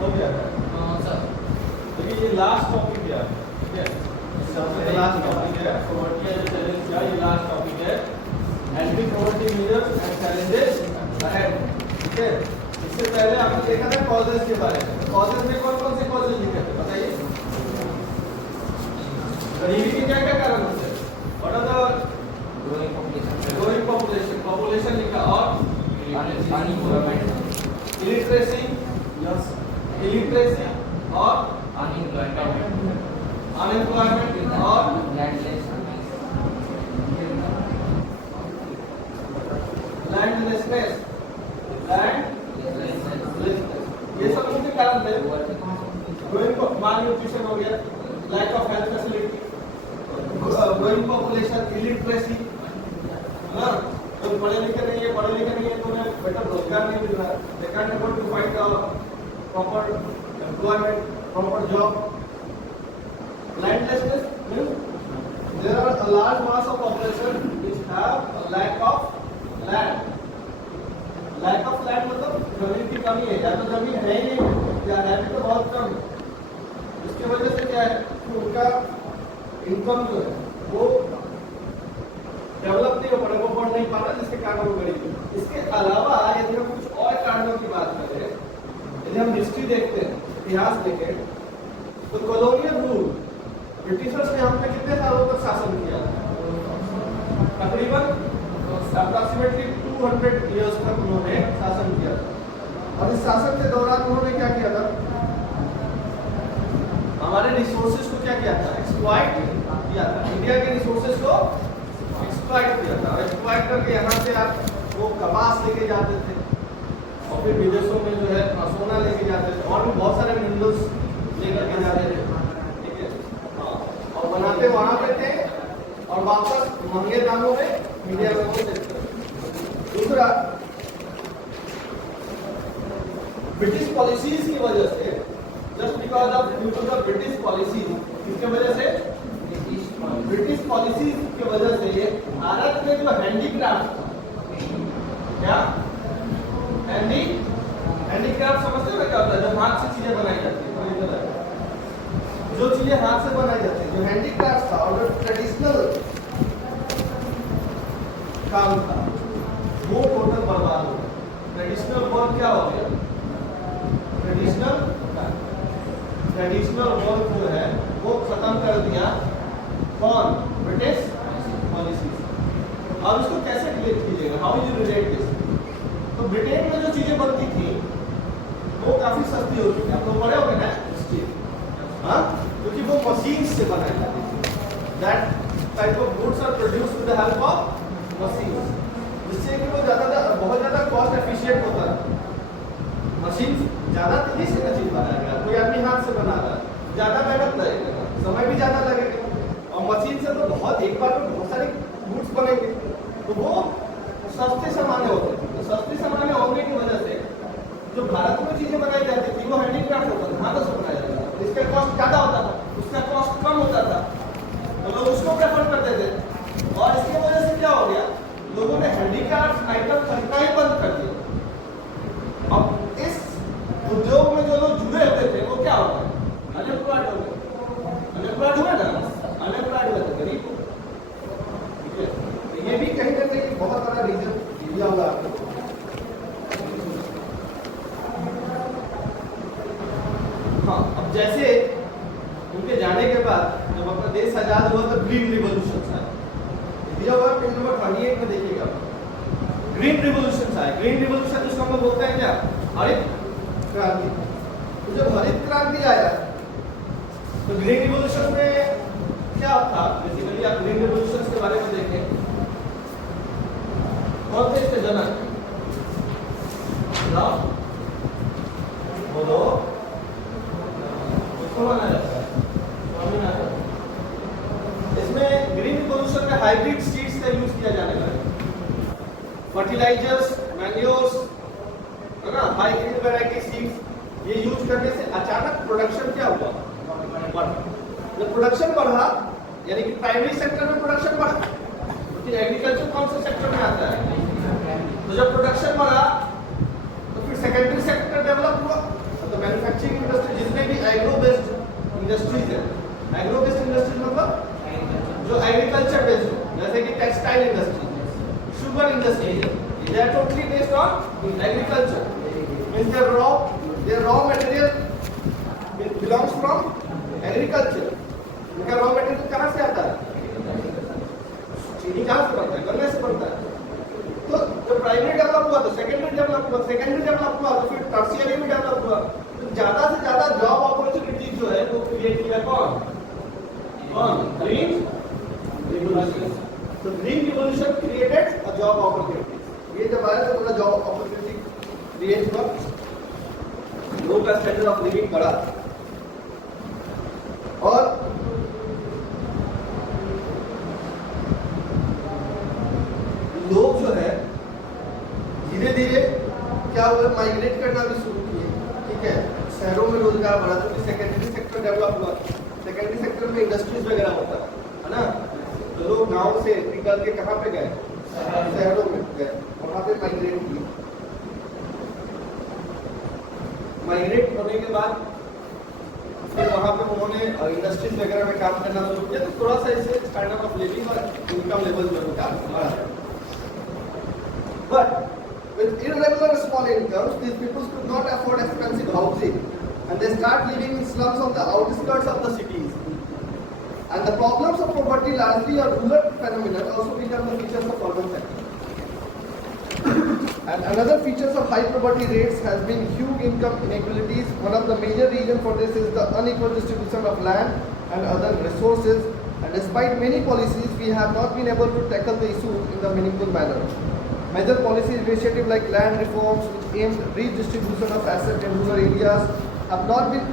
हो गया है सर। देखिए ये लास्ट टॉपिक है, ठीक है, लास्ट टॉपिक है प्रोबेबिलिटी एज चैलेंज का, ये लास्ट टॉपिक है handling probability measures and challenges ahead, ठीक है। इससे पहले आपने देखा था कॉजेस के बारे में। कॉजेस में कौन कौन से कॉजेस लिखे थे बताइए? गरीबी के क्या क्या कारण होते हैं? What are the growing population, population लिखा, और इलिटरेसी, यस, इलिटरेसी और अनएम्प्लॉयमेंट और लैंडलेसनेस, ये सब उनके कारण थे। ग्रोइंग मालन्यूट्रिशन हो गया, lack of health facility, growing population, illiteracy, ना तो पढ़े लिखे नहीं है तो उन्हें बेटर रोजगार नहीं मिल रहा है, they can able to find proper employment, proper job. Landlessness means there are a large mass of population which have a lack of land. Lack of land मतलब जमीन की कमी है, या तो जमीन है ही नहीं या है भी तो बहुत कम है। इसकी वजह से क्या है कि उनका इनकम जो है वो डेवलप नहीं हो पा, वो बढ़ नहीं पा रहा, जिसके कारण वो गरीबी। इसके अलावा यदि हम कुछ और कारणों की बात करें, यदि हम हिस्ट्री देखते हैं, इतिहास देखें, तो कॉलोनियल रूल, ब्रिटिशर्स ने हम पे कितने सालों तक शासन किया? तकरीबन अप्रॉक्सीमेटली 200 इयर्स तक उन्होंने शासन किया था। और इस शासन के दौरान उन्होंने क्या किया था? हमारे रिसोर्सेज को क्या किया था? एक्सप्लॉइट किया था। इंडिया के रिसोर्सेज को एक्सप्लॉइट किया था। एक्सप्लॉइट करके यहाँ से आप वो कपास लेके जाते थे और फिर विदेशों में जो है सोना लेके जाते थे और भी बहुत सारे मिनरल्स लेकर के जाते थे, ठीक है, हाँ, और बनाते वहां पे थे और वापस महंगे दामों में इंडिया में वो देते थे। दूसरा, ब्रिटिश पॉलिसीज की वजह से, just because of due to the British policies, इसके वजह से ब्रिटिश पॉलिसीज की वजह से भारत में जो हैंडीक्राफ्ट था, क्या हैंडीक्राफ्ट समझते हो क्या होता है? जो हाथ से चीजें बनाई जाती है, जो चीजें हाथ से बनाई जाती है, जो हैंडीक्राफ्ट था और जो ट्रेडिशनल काम था, वो टोटल बर्बाद हो गया। ट्रेडिशनल वर्क क्या हो गया? ट्रेडिशनल वर्क जो है वो खत्म कर दिया। कौन? British policies. और उसको कैसे रिलेट कीजिएगा? How you relate this? तो ब्रिटेन में जो चीजें बनती थी वो काफी सस्ती होती थी। आप लोग पढ़े होंगे ना हिस्ट्री, हाँ, क्योंकि वो मशीन से बनाई जाती थी। That type of goods are produced with the help of machine, जिससे कि वो बहुत ज्यादा कॉस्ट एफिशिएंट होता है। मशीन ज्यादा तेजी से चीज बनाया गया, कोई आदमी हाथ से बना रहा है, ज्यादा मेहनत लगेगा, समय भी ज्यादा लगेगा, और मशीन से तो बहुत एक बार में बहुत सारे गुड्स बनेंगे, तो वो सस्ते सामान्य होते थे। तो सस्ते सामान्य होने की वजह से जो भारत में चीजें बनाई जाती थी वो हैंडीक्राफ्ट होता था, हाथों से बनाया जाता था, इसका कॉस्ट ज्यादा होता था, उसका कॉस्ट कम होता था, तो लोग उसको प्रेफर करते थे। और इसकी वजह से क्या हो गया? लोगों ने हैंडीक्राफ्ट आइटम खरीदना ही बंद कर दिया। अब इस उद्योग में जो लोग जुड़े हुए थे वो क्या हो गए? अनएम्प्लॉयड हो गए। अनएम्प्लॉयड हुए ना, अनएम्प्लॉयड हुए तो गरीब हो, ठीक है। तो ये भी कहीं ना कहीं बहुत बड़ा रीजन दिया होगा आपको। हाँ, अब जैसे उनके जाने के बाद जब अपना देश आजाद हुआ तो ग्रीन रिवॉल्यूशन था, दिया हुआ पेज नंबर 28 में देखिएगा। ग्रीन रिवॉल्यूशन आए। ग्रीन रिवॉल्यूशन जिसको हम लोग बोलते हैं क्या? हरित क्रांति। तो जब हरित क्रांति आया तो ग्रीन रिवॉल्यूशन में क्या था? बेसिकली आप ग्रीन रिवॉल्यूशन के बारे में देखें, कौन थे इसके जनक? बोलो, उसको माना जाता है स्वामीनाथन। इसमें ग्रीन रिवॉल्यूशन में हाइब्रिड सीड्स का यूज किया जाने लगा, फर्टिलाइजर्स, मैन्योर्स, है ना, हाई ग्रेड वैरायटी सीड्स, ये यूज करने से अचानक प्रोडक्शन क्या हुआ? बढ़ा। जब प्रोडक्शन बढ़ा, यानी कि प्राइमरी सेक्टर में प्रोडक्शन बढ़ा, क्योंकि एग्रीकल्चर कौन से सेक्टर में आता है? तो जब प्रोडक्शन बढ़ा तो फिर सेकेंडरी सेक्टर डेवलप हुआ, तो manufacturing Agriculture means their raw material belongs from agriculture. इनका raw material कहाँ से आता है? चीनी कहाँ से बनता है? गन्ने से बनता है। तो जब प्राइमरी डेवलप हुआ तो सेकेंडरी डेवलप हुआ, सेकेंडरी डेवलप हुआ तो फिर टर्शियरी भी डेवलप हुआ। तो ज्यादा से ज्यादा जॉब अपॉर्चुनिटी जो है वो क्रिएट किया कौन? Green revolution. तो green revolution created a job opportunity. ये जब आया तो पूरा जॉब अपॉर्चुनिटी क्रिएट हुआ, लोगों का स्टैंडर्ड ऑफ लिविंग बढ़ा और लोग जो है धीरे धीरे क्या हुआ, माइग्रेट करना भी शुरू किए। ठीक है, शहरों में रोजगार बढ़ा क्योंकि सेकेंडरी सेक्टर डेवलप हुआ। सेकेंडरी सेक्टर में इंडस्ट्रीज वगैरह होता है ना, तो लोग गांव से निकल के कहाँ पे गए? शहरों में गए, वहां पे माइग्रेट किए। माइग्रेट होने के बाद फिर वहां पे उन्होंने इंडस्ट्रीज वगैरह में काम करना शुरू किया, तो थोड़ा सा इससे स्टैंडर्ड ऑफ लिविंग और इनकम लेवल जो उनका बढ़ा। But with irregular small incomes, these people could not afford expensive housing, and they start living in slums on the outskirts of the cities. And the problems of poverty, largely a rural phenomenon, also become the features of urban sector. And another features of high poverty rates has been huge income inequalities. One of the major reasons for this is the unequal distribution of land and other resources. And despite many policies, we have not been able to tackle the issue in the meaningful manner. Major policy initiatives like land reforms, which aimed redistribution of assets in rural areas, have not been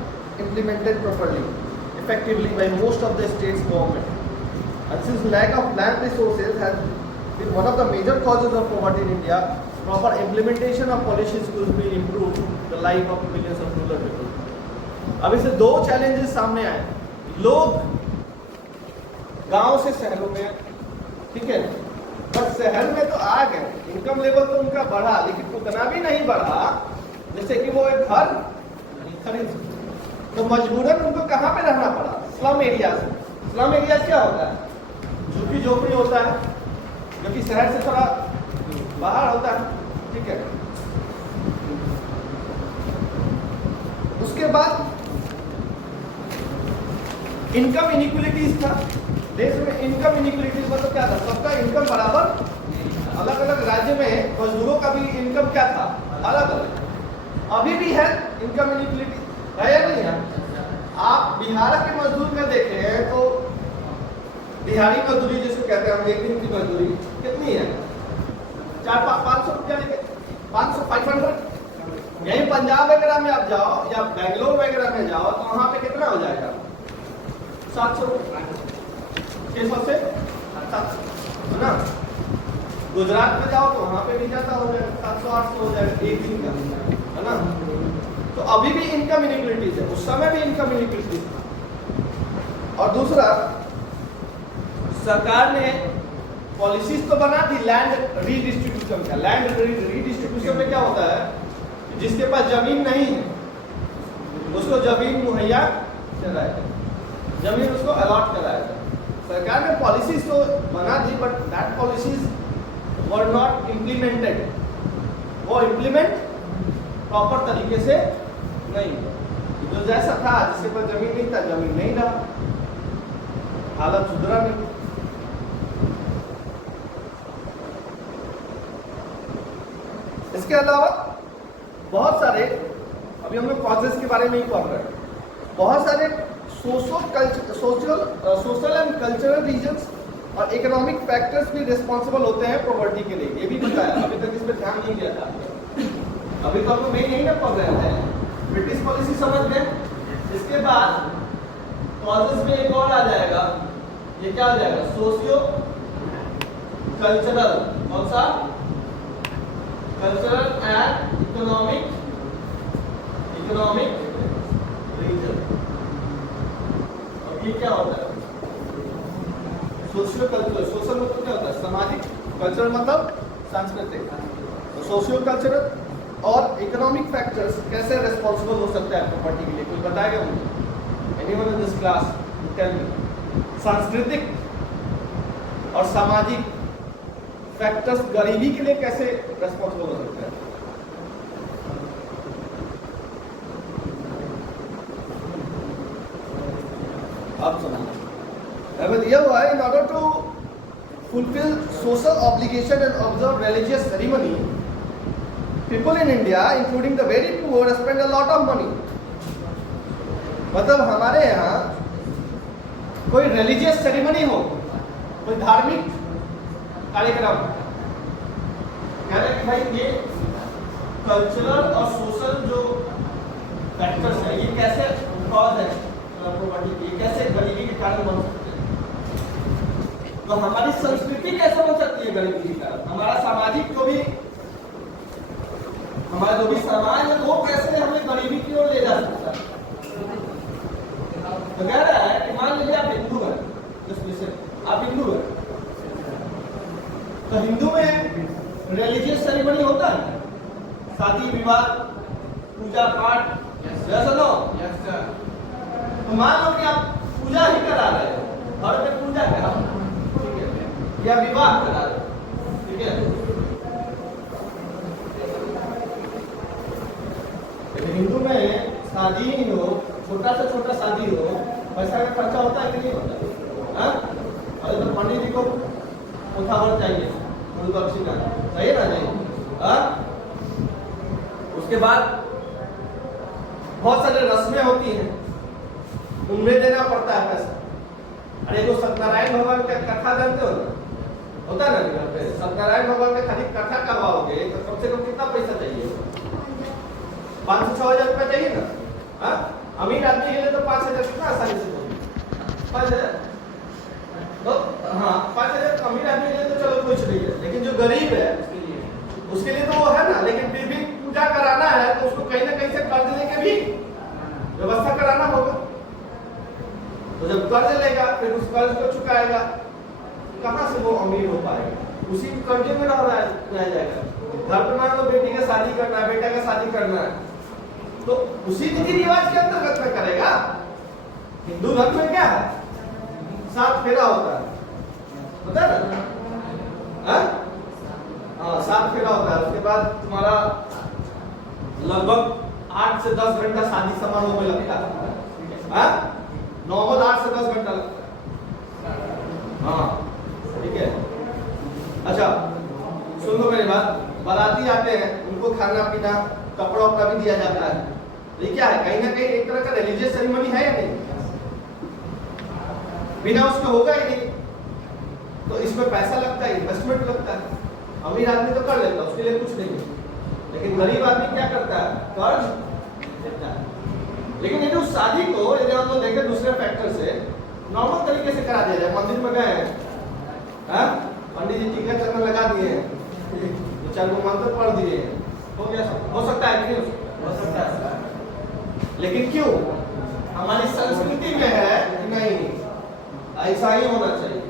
implemented properly, effectively by most of the state's government. And since lack of land resources has been one of the major causes of poverty in India, proper implementation of policies could be improved the life of millions of rural people. अब इससे दो challenges सामने आए। लोग गांव से शहरों में, ठीक है, बस शहर में तो आ गए, इनकम लेवल तो उनका बढ़ा, लेकिन उतना भी नहीं बढ़ा जैसे कि वो एक घर खरीद सके। तो मजबूरन उनको कहाँ पे रहना पड़ा? स्लम एरियाज में। स्लम एरियाज क्या होता है? झुग्गी झोपड़ी होता है, जो कि शहर से थोड़ा बाहर होता है। ठीक है, उसके बाद इनकम इनइक्वालिटीज था देश में। इनकम इनइक्वालिटीज मतलब क्या था? सबका इनकम बराबर, अलग अलग राज्य में मजदूरों का भी इनकम क्या था? अलग अलग। अभी भी है इनकम इनइक्वालिटी, है या नहीं है? आप बिहार के मजदूर का देखें तो दिहाड़ी मजदूरी जिसको कहते हैं हम, एक दिन की मजदूरी कितनी है? 400-500 रुपया लेके 500-500। यही पंजाब वगैरह में आप जाओ या बेंगलोर वगैरह में जाओ तो वहां पे कितना हो जाएगा? 700, 600 से 700, है ना। गुजरात में जाओ तो वहां पे भी ज्यादा हो जाएगा, 700-800 हो जाएगा एक दिन का, है ना। तो अभी भी इनकम इनइक्वालिटीज है, उस समय भी इनकम इनइक्वालिटीज था। और दूसरा, सरकार ने पॉलिसीज तो बना दी लैंड रीडिस्ट्रीब्यूशन का। लैंड रीडिस्ट्रीब्यूशन में क्या होता है? जिसके पास जमीन नहीं है उसको जमीन मुहैया कराएगा, जमीन उसको अलॉट कराएगा। सरकार ने पॉलिसीज तो बना दी, but that policies were not implemented. वो इम्प्लीमेंट प्रॉपर तरीके से नहीं, जो जैसा था, जिसके पास जमीन नहीं था, जमीन नहीं रहा, हालत सुधरा नहीं। इसके अलावा बहुत सारे, अभी हम लोग कॉजेस के बारे में ही पढ़ रहे हैं, बहुत सारे सोशल एंड कल्चरल रीजन्स और इकोनॉमिक फैक्टर्स भी रिस्पॉन्सिबल होते हैं पॉवर्टी के लिए। ये भी बताया, अभी तक इस पर ध्यान नहीं दिया था। अभी तो हम लोग मेन यही ना पढ़ रहे थे, ब्रिटिश पॉलिसी समझ गए। इसके बाद कॉजेस में एक और आ जाएगा, ये क्या आ जाएगा? Socio cultural. कौन सा? Cultural and economic reason. और ये क्या होता है? Socio cultural. सोशल मतलब क्या होता है? सामाजिक। कल्चरल मतलब सांस्कृतिक। तो सोशियो कल्चरल और इकोनॉमिक फैक्टर्स कैसे रिस्पॉन्सिबल हो सकता है प्रॉपर्टी के लिए? कोई बताएगा मुझे? Anyone in this class tell me. सांस्कृतिक और सामाजिक फैक्टर्स गरीबी के लिए कैसे रिस्पॉन्सिबल हो सकते हैं? आप समझिए, हमें दिया हुआ है in order to fulfill social obligation and observe religious ceremony, people in India, including the very poor, spend a lot of money. मतलब हमारे यहाँ कोई रिलीजियस सेरेमनी हो, कोई धार्मिक कार्यक्रम, कह रहे कि भाई ये कल्चरल और सोशल जो फैक्टर्स है ये कैसे कॉज है प्रॉपर्टी, ये कैसे गरीबी के कारण बन सकते हैं। तो हमारी संस्कृति कैसे बन सकती है गरीबी के कारण, हमारा सामाजिक हमारा जो भी समाज है वो कैसे हमें गरीबी की ओर ले जा सकता है। तो कह रहा है कि मान लीजिए आप हिंदू हैं, आप हिंदू हैं, तो हिंदू में रिलीजियस सेरेमनी होता है, शादी विवाह पूजा पाठ, यस नो, तो मान लो कि आप पूजा ही करा रहे हो, घर में पूजा करा, ठीक है, या विवाह करा रहे हो, ठीक है। हिंदू में शादी ही हो, छोटा से छोटा शादी हो, पैसा का खर्चा होता है कि नहीं होता? अरे तो पंडित जी को उठावर चाहिए, दक्षिणा चाहिए ना, चाहिए। उसके बाद बहुत सारे रस्में होती हैं, उनमें देना पड़ता है पैसा। अरे जो सत्यनारायण भगवान का कथा जानते हो ना, होता है ना घर पे, सत्यनारायण भगवान का खाली कथा करवाओगे तो कम से कम कितना पैसा चाहिए? 500-6,000 रुपया चाहिए ना। अमीर आदमी के लिए तो 5,000 कितना आसानी से चाहिए, 5,000। तो हाँ 5,000 अमीर आदमी के लिए तो चलो कुछ नहीं है, लेकिन जो गरीब है उसके लिए तो वो है ना, लेकिन फिर भी पूजा कराना है तो उसको कहीं ना कहीं से कर्ज लेके भी व्यवस्था कराना होगा। तो जब कर्ज लेगा फिर उस कर्ज को चुकाएगा, कहाँ से वो अमीर हो पाएगा? उसी कर्जे में रह जाएगा। घर पर मान लो बेटी का शादी करना है, बेटा का शादी करना है, तो उसी रीति रिवाज के अंतर्गत में करेगा। हिंदू धर्म में क्या है, 7 फेरा होता है, पता है ना? हाँ 7 फेरा होता है। उसके बाद तुम्हारा लगभग 8 से 10 घंटा शादी समारोह में लगता है, नॉर्मल 8 से 10 घंटा लगता है। हाँ ठीक है। अच्छा सुन लो मेरी बात, बाराती आते हैं, उनको खाना पीना कपड़ा उपड़ा भी दिया जाता है। ये क्या है, कहीं ना कहीं एक तरह का रिलीजियस सेरेमनी है या नहीं? बिना उसके होगा ही नहीं। तो इसमें पैसा लगता है, इन्वेस्टमेंट लगता है। अमीर आदमी तो कर लेता है, उसके लिए कुछ नहीं है, लेकिन गरीब आदमी क्या करता है, कर्ज लेता है। लेकिन यदि उस शादी को यदि हम लोग देखें दूसरे फैक्टर से, नॉर्मल तरीके से करा दिया जाए, मंदिर में गए हैं, पंडित जी टीका चरण लगा दिए हैं, 4 मंत्र पढ़ दिए, हो गया, हो सकता है कि नहीं हो सकता है। लेकिन क्यों, हमारी संस्कृति में है कि नहीं ऐसा ही होना चाहिए।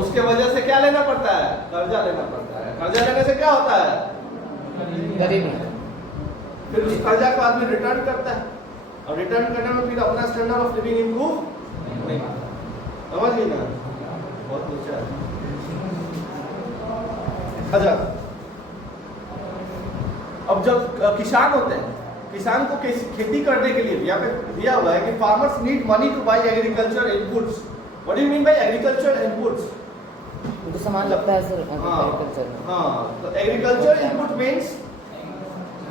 उसके वजह से क्या लेना पड़ता है, कर्जा लेना पड़ता है। कर्जा लेने से क्या होता है, गरीबी। फिर उस कर्जा को आदमी रिटर्न करता है, और रिटर्न करने में फिर अपना स्टैंडर्ड ऑफ लिविंग इंप्रूव नहीं, समझ गई ना, बहुत ऊंचा है। अच्छा अब जब किसान होते हैं, किसान को खेती करने के लिए यहाँ पे दिया हुआ है कि farmers need money to buy agriculture inputs. What do you mean by agriculture inputs? उनको सामान लगता है सर एग्रीकल्चर। हाँ तो agriculture input means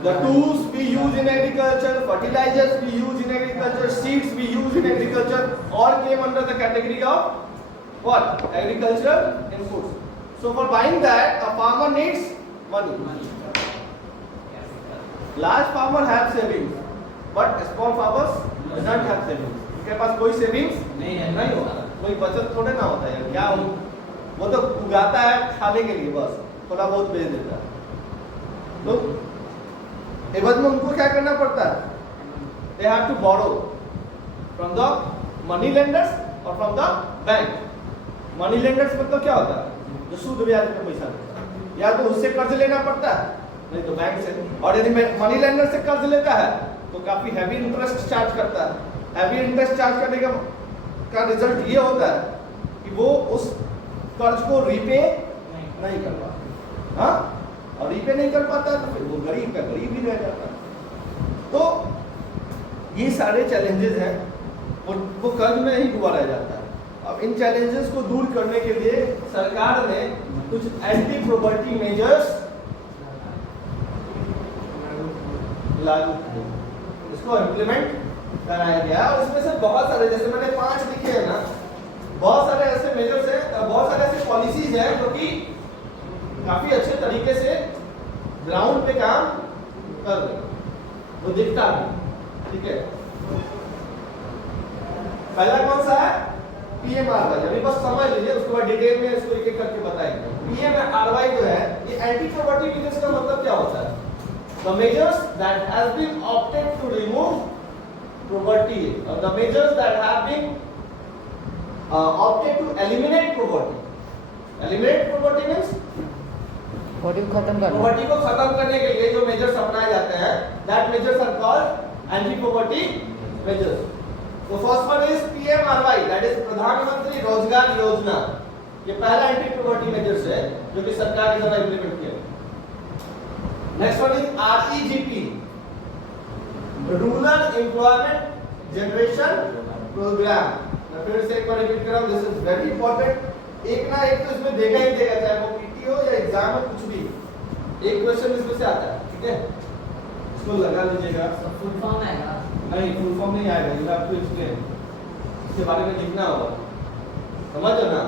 the tools we use in agriculture, fertilizers we use in agriculture, seeds we use in agriculture, all came under the category of what? Agricultural inputs. So for buying that, a farmer needs money. Large farmer have savings, but small farmers doesn't have savings. उनके पास कोई savings नहीं होता, कोई बचत थोड़े ना होता है। क्या वो तो उगाता है खाने के लिए, बस थोड़ा बहुत बेच देता है। तो एवज में उनको क्या करना पड़ता है, they have to borrow from the money lenders और from the bank. Money lenders मतलब क्या होता है, जो सूद ब्याज पे पैसा देता है, या तो उससे कर्ज लेना पड़ता है, नहीं तो बैंक से। और यदि मनी लेंडर से कर्ज लेता है तो काफी हैवी इंटरेस्ट चार्ज करता है। हैवी इंटरेस्ट चार्ज करने का रिजल्ट ये होता है कि वो उस कर्ज को रीपे नहीं कर पाता। हाँ, और रीपे नहीं कर पाता तो फिर वो गरीब का गरीब ही रह जाता है। तो ये सारे चैलेंजेस हैं, वो कर्ज में ही डूबा रह जाता है। अब इन चैलेंजेस को दूर करने के लिए सरकार ने कुछ एंटी प्रॉपर्टी मेजर्स लागू किए, इसको इम्प्लीमेंट कराया गया। और इसमें से बहुत सारे, जैसे मैंने 5 लिखे हैं ना, बहुत सारे ऐसे मेजर्स हैं, बहुत सारे ऐसे पॉलिसीज हैं जो कि काफी अच्छे तरीके से ग्राउंड पे काम कर रहे हैं, वो दिखता भी। ठीक है, पहला कौन सा है? PMRY। अभी बस समझ लीजिए, उसके बाद डिटेल में इसको एक-एक करके बताएंगे। PMRY जो है, ये एंटी प्रॉपर्टी मेजर्स का मतलब क्या होता है? The measures that has been opted to remove property, or the measures that have been opted to eliminate property. Eliminate property means property को खत्म करना। प्रॉपर्टी को खत्म करने के लिए जो मेजर्स अपनाए जाते हैं, that measures are called anti property measures. तो first one is PMRY, that is प्रधानमंत्री रोजगार योजना। ये पहला एंटी प्रॉपर्टी मेजर्स है जो कि सरकार के द्वारा इंप्लीमेंट किया। Next one is REGP, rural employment generation program. मैं फिर से एक बार रिपीट कर रहा हूं, दिस इज वेरी इंपॉर्टेंट। एक ना एक तो इसमें देगा ही देगा, चाहे वो पीटी हो या एग्जाम हो, कुछ भी एक क्वेश्चन इसमें से आता है। ठीक है, इसको लगा लीजिएगा। फुल फॉर्म आएगा? नहीं, फुल फॉर्म नहीं आएगा, ये आपको एक्सप्लेन, इसके बारे में लिखना होगा, समझ लो ना।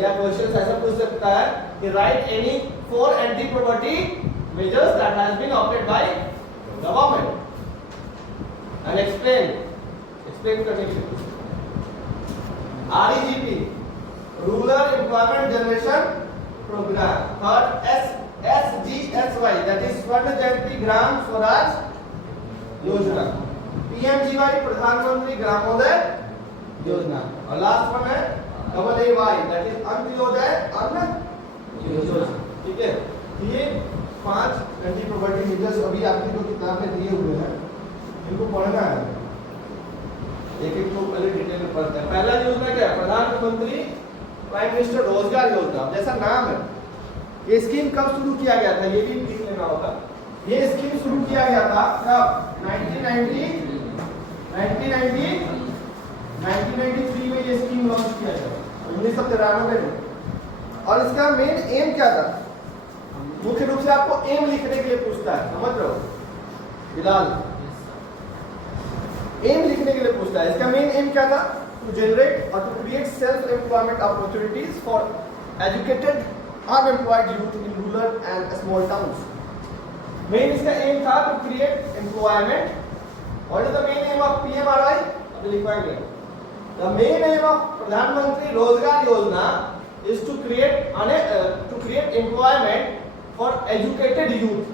या क्वेश्चन ऐसा पूछ सकता है कि right any 4 anti property measures that has been opted by government and explain करने के लिए। REGP, Rural Employment Generation Program। Third, SGSY, that is स्वर्ण जयंती ग्राम स्वराज योजना। PMGY, प्रधानमंत्री ग्रामोदय योजना। और लास्ट वन है AAY, that is अंत्योदय अन्न योजना। ठीक है, ये 5 एंटी प्रॉपर्टी मेजर्स अभी आपकी जो किताब में दिए हुए हैं, इनको पढ़ना है, एक-एक को पहले डिटेल में पढ़ते हैं। पहला योजना क्या है? प्रधानमंत्री प्राइम मिनिस्टर रोजगार योजना। जैसा नाम है, ये स्कीम कब शुरू किया गया था, ये भी लिख लेना होगा। ये स्कीम शुरू किया गया था कब? 1993 में ये स्कीम लॉन्च किया गया, 1993 में। और इसका मेन एम क्या था? मुख्य रूप से आपको एम लिखने के लिए पूछता है, समझ रहे हो बिलाल? एम लिखने के लिए पूछता है। इसका मेन एम क्या था? टू जनरेट और to create self employment opportunities for educated unemployed youth in rural and small towns. Main इसका एम था to create employment. What is the main aim of PMRY? अभी लिखवाएंगे। The main aim of Pradhan Mantri Rozgar योजना is to create employment for educated youth.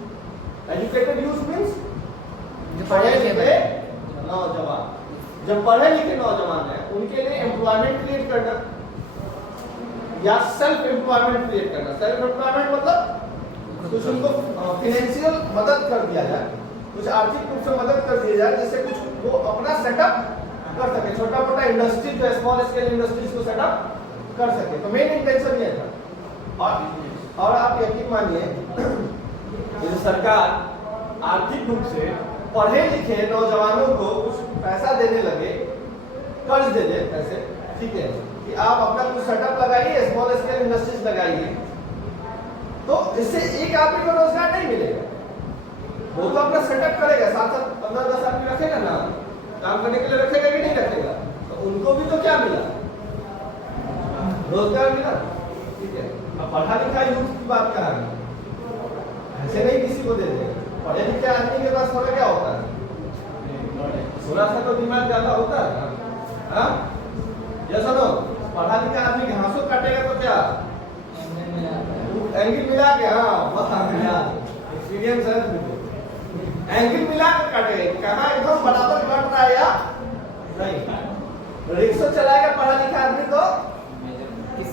Educated youth means जो पढ़े लिखे नौजवान, जो पढ़े लिखे नौजवान हैं उनके लिए एम्प्लॉयमेंट क्रिएट करना या सेल्फ एम्प्लॉयमेंट क्रिएट करना। सेल्फ एम्प्लॉयमेंट मतलब कुछ उनको फाइनेंशियल मदद कर दिया जाए, कुछ आर्थिक रूप से मदद कर दिया जाए, जिससे कुछ वो अपना सेटअप कर सके, छोटा मोटा इंडस्ट्री जो स्मॉल स्केल इंडस्ट्रीज को सेटअप कर सके। तो मेन इंटेंशन ये था। और आप यकीन मानिए, ये सरकार आर्थिक रूप से पढ़े लिखे नौजवानों को कुछ पैसा देने लगे, कर्ज दे दे पैसे, ठीक है, कि आप अपना कुछ सेटअप लगाइए, स्मॉल स्केल इंडस्ट्रीज लगाइए, तो इससे एक आदमी को रोजगार नहीं मिलेगा। वो तो अपना सेटअप करेगा, साथ साथ 15-10 आदमी रखेगा ना, काम करने के लिए रखेगा कि नहीं रखेगा, तो उनको भी तो क्या मिला? रोजगार मिला। ठीक है, अब पढ़ा लिखा यूथ की बात कर रहे हैं, ऐसे नहीं किसी को दे देंगे। पढ़े लिखे आदमी के पास थोड़ा क्या होता है, थोड़ा सा तो दिमाग ज्यादा होता है ना। हाँ, ये सुनो, पढ़ा लिखा आदमी घासों काटेगा तो क्या एंगल मिला के, हाँ एक्सपीरियंस है, एंगल मिला के काटे, कहाँ एकदम बराबर काट रहा है या नहीं। रिक्शा चलाएगा पढ़ा लिखा आदमी तो किस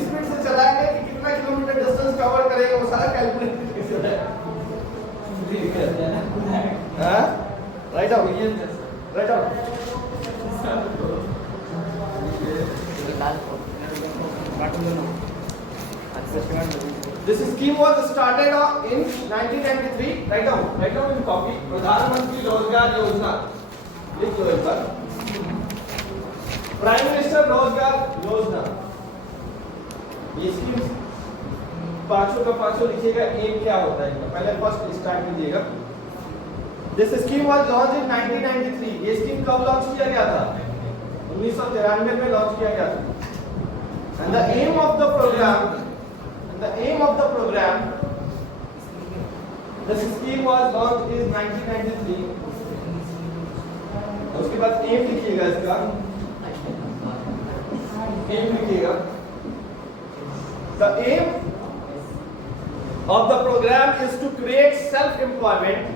स्पीड से चलाएंगे कि कितना किलोमीटर डिस्टेंस कवर करेगा, वो सारा कैलकुलेट कैसे है। Right out, right out. This scheme was started in 1993. Write down in copy. प्रधानमंत्री रोजगार योजना लिख लो एक बार। प्राइम मिनिस्टर रोजगार योजना, ये स्कीम पांचों का पांचों लिखिएगा। एम क्या होता है, पहले फर्स्ट स्टार्ट कीजिएगा। This scheme was launch in 1993। ये स्कीम कब लॉन्च किया गया था? 1993 में लॉन्च किया गया था। And the aim of the program, this scheme was launch in 1993। उसके बाद एम लिखिएगा, इसका एम लिखिएगा। The aim of the program is to create self-employment.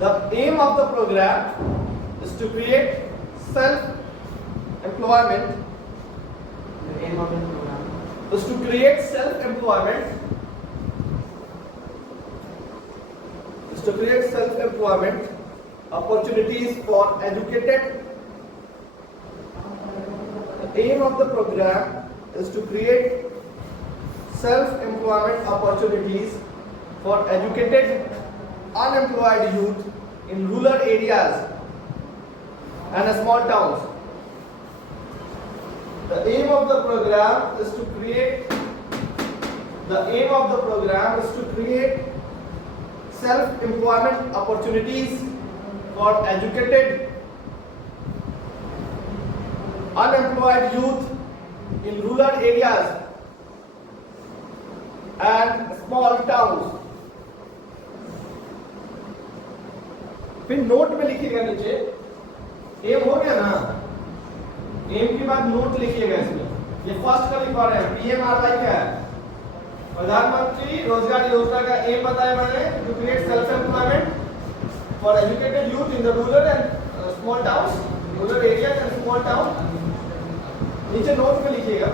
The aim of the program is to create self-employment. The aim of the program Is to create self-employment. Is to create self-employment opportunities for educated. The aim of the program is to create self-employment opportunities for educated unemployed youth in rural areas and small towns. The aim of the program is to create self-employment opportunities for educated unemployed youth in rural areas and small towns. फिर note में लिखिएगा नीचे, M हो गया ना, M के बाद note लिखिएगा इसमें। ये फर्स्ट का लिखवा रहे हैं। पीएमआरवाई क्या है? प्रधानमंत्री रोजगार योजना का एम बताया मैंने, to create self employment for educated youth in the rural and small towns, rural areas and small town. नीचे नोट में लिखिएगा।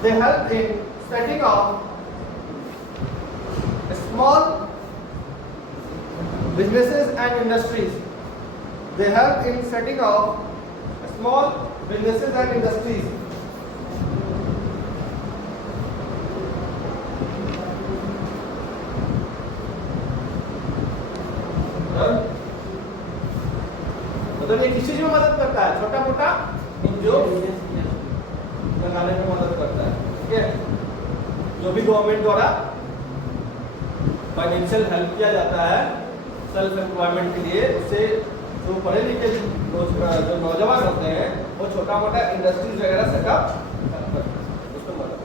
They help in setting up small businesses and industries. They help in setting up small businesses and industries. मतलब ये किसी चीज में मदद करता है, छोटा मोटा जो लगाने में मदद करता है। ठीक है, जो भी गवर्नमेंट द्वारा फाइनेंशियल हेल्प किया जाता है सेल्फ एम्प्लॉयमेंट के लिए, उससे जो पढ़े लिखे जो नौजवान होते हैं वो छोटा मोटा इंडस्ट्रीज वगैरह सेटअप करते हैं, उसमें मदद।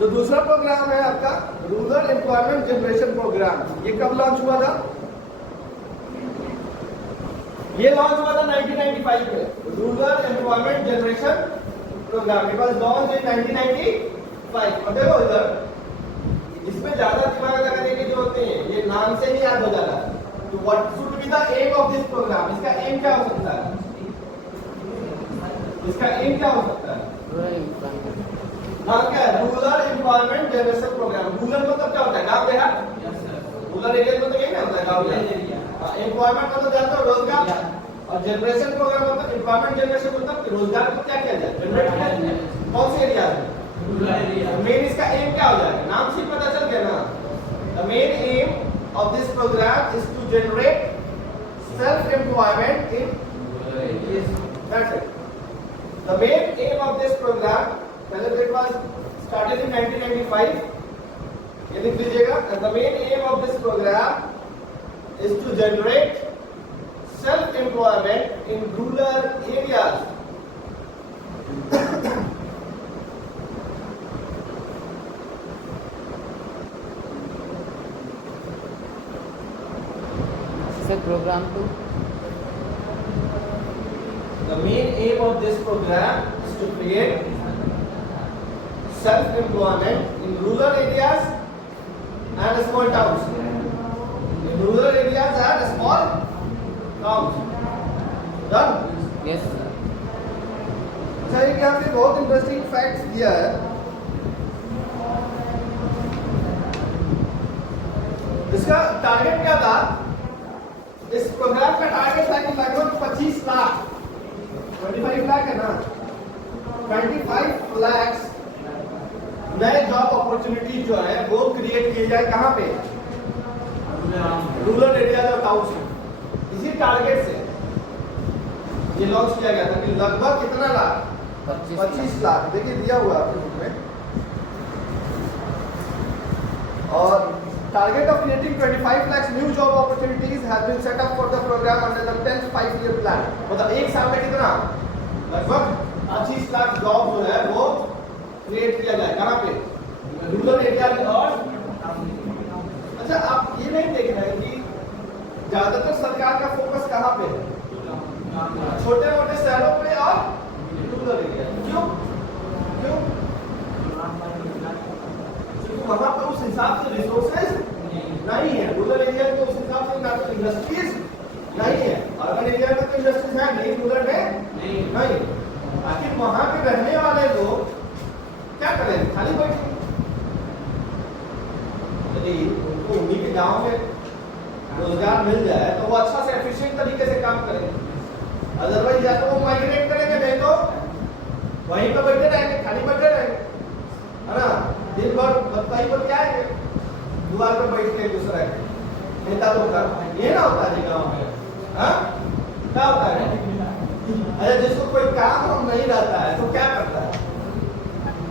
जो दूसरा प्रोग्राम है आपका रूरल एम्प्लॉयमेंट जनरेशन प्रोग्राम, ये कब लॉन्च हुआ था? ये लॉन्च हुआ था 1995 में। Rural employment generation program it was launch in 1995। और देखो इधर, इसमें ज्यादा दिमाग लगाने की जरूरत नहीं है, ये नाम से ही याद हो जाता है। तो what should be the aim of this program? इसका एम क्या हो सकता है? इसका एम क्या हो सकता है? नाम क्या है? Rural employment generation program. Rural मतलब क्या होता है? गांव देहात। रूरल एरिया में तो यही ना होता है, गांव देहात। एम्प्लॉयमेंट मतलब जानते हो, रोजगार। और जनरेशन प्रोग्राम मतलब एम्प्लॉयमेंट जनरेशन मतलब रोजगार को क्या किया जाए, जनरेट किया जाए। कौन से एरिया में? Rural area. मेन इसका एम क्या हो जाएगा? नाम से पता चल गया ना। The main aim of this program is to generate self employment in rural areas. That's it. The main aim of this program, पहले इट वाज स्टार्टेड इन 1995, ये लिख लीजिएगा। The main aim of this program is to generate self-employment in rural areas. Program 2. The main aim of this program is to create self-employment in rural areas and small towns. Rural areas and small towns. Done? Yes, sir. अच्छा, एक यहाँ पे बहुत interesting facts दिया है। इसका target क्या था? इस प्रोग्राम का टारगेट था कि लगभग 25 लाख, 25 लाख है ना, 25 लाख नए जॉब अपॉर्चुनिटी जो है वो क्रिएट किए जाए। कहाँ पे? रूरल एरिया और टाउनशिप। इसी टारगेट से ये लॉन्च किया गया था कि लगभग कितना लाख? 25 लाख। देखिए दिया हुआ है आपके बुक में। और target of creating 25 lakh new job opportunities has been set up for the program under the 10th 5-year plan. मतलब एक साल में कितना? लगभग 25 लाख जॉब जो है वो क्रिएट किया जाए। कहाँ पे? रूरल एरिया में। और अच्छा, आप ये नहीं देख रहे हैं कि ज्यादातर सरकार का फोकस कहाँ पे है? छोटे मोटे शहरों पे और रूरल एरिया। क्यों? क्यों? क्योंकि वहां पर उस हिसाब से रिसोर्सेज नहीं है। रूरल एरिया में उस हिसाब से ना तो इंडस्ट्रीज नहीं है, अर्बन एरिया में तो इंडस्ट्रीज है नहीं, रूरल में नहीं। आखिर वहां के रहने वाले लोग क्या करें? खाली बैठे। यदि उनको उन्हीं के गांव में रोजगार मिल जाए तो वो अच्छा से एफिशिएंट तरीके से काम करेंगे। अदरवाइज या तो वो माइग्रेट करेंगे, नहीं तो वहीं पर बैठे रहेंगे, खाली बैठे रहेंगे, है ना। दिन भर बताई पर क्या है, दुआर पर बैठ के दूसरा नेता लोग का ये ना होता है गाँव में। हाँ, क्या होता है? अरे जिसको कोई काम नहीं रहता है तो क्या करता है?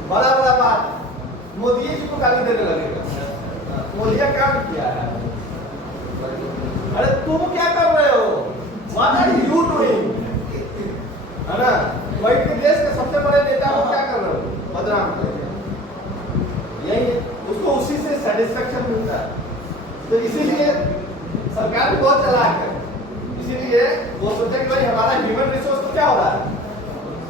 बड़ा बड़ा बात मोदी जी को गाली देने लगेगा। मोदी का काम किया है। अरे तुम क्या कर रहे हो? What are you doing? है ना, बैठ के देश के सबसे बड़े नेता को क्या कर रहे हो? बदनाम कर रहे हो। यही उसको उसी से सेटिस्फेक्शन मिलता है। तो इसीलिए सरकार भी बहुत चालाक है। इसीलिए वो सोचते हैं कि भाई हमारा ह्यूमन रिसोर्स तो क्या हो रहा है,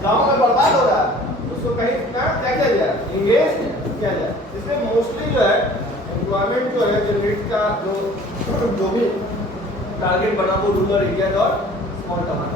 गांव में बर्बाद हो रहा है, उसको कहीं क्या किया जाए, इंगेज किया जाए। इसमें मोस्टली जो है एम्प्लॉयमेंट जो है जनरेट का जो भी टारगेट बना वो रूरल एरिया और स्मॉल टाउन